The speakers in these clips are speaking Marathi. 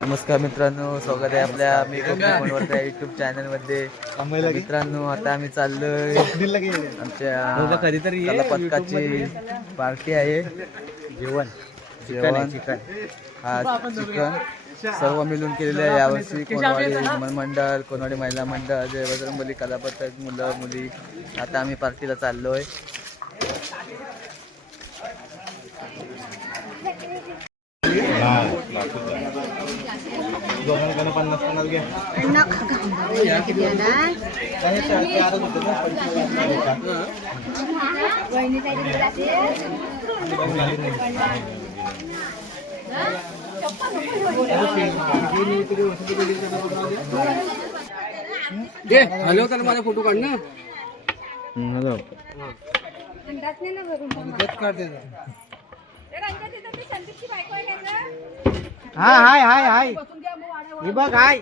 नमस्कार मित्रांनो, स्वागत आहे आपल्या मी फोनवरच्या युट्यूब चॅनलमध्ये. मित्रांनो, आता आम्ही चाललोय आमच्या कला पथकाची पार्टी आहे. जेवण हा चिकन सर्व मिळून केलेलं आहे यावर्षी. कोणवाडी विमान मंडळ, कोणवाडी महिला मंडळ, जय बजरंगबली कला पथक, मुलं मुली. आता आम्ही पार्टीला चाललोय. हॅलो, तर माझा फोटो काढ ना. हाय हाय हाय हाय हे बघ हाय.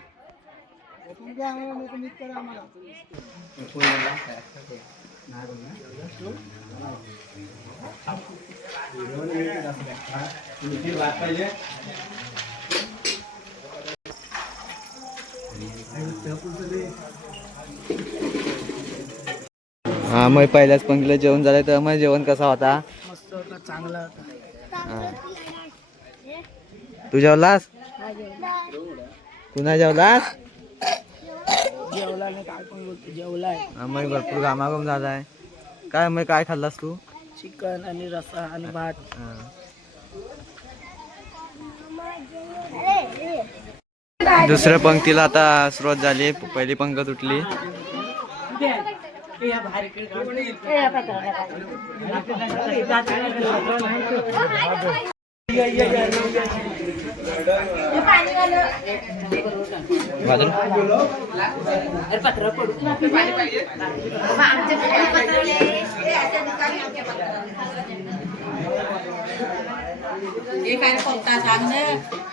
हा, मग पहिल्याच पंक्तीला जेवण झालं. तर मग जेवण कसा होता? मस्त होता, चांगला होता. तू जेवलास? कुणा जेवलास? जेवला नाही काय पण बोलतो, जेवलाय. मग भरपूर घामाघूम झालाय. काय मग काय खाल्लास तू? चिकन आणि रस्सा आणि भात. दुसऱ्या पंक्तीला आता सुरुवात झाली. पहिली पंक्ती तुटली.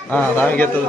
हा, सांग घेतो.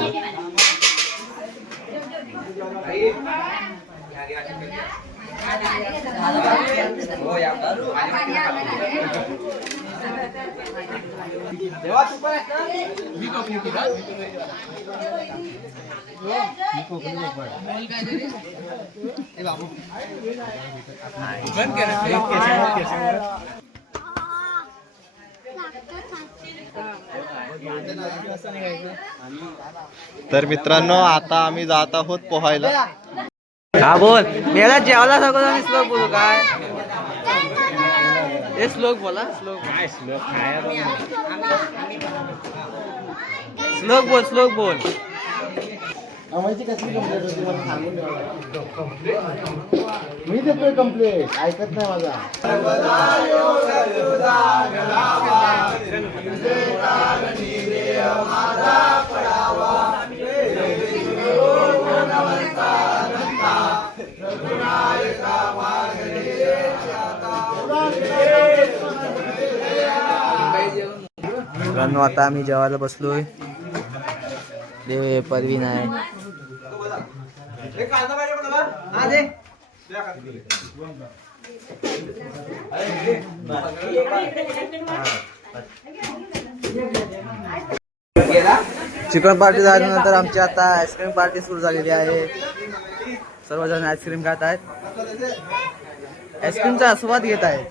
तर मित्रांनो, आता आम्ही जात आहोत पोहायला. हा बोल. मेला जेवला सगळं. आम्ही श्लोक बोलू काय? हे श्लोक बोला. श्लोक बोल. श्लोक बोल. मी देतोय कंप्लेंट, ऐकत नाही माझा. मित्रांनो, आता आम्ही जेवायला बसलोय. दे परवीन आहे. चिकन पार्टी झाल्यानंतर आमची आता आईस्क्रीम पार्टी सुरू झालेली आहे. सर्वजण आईस्क्रीम खात आहेत. आईस्क्रीमचा आस्वाद घेत आहेत.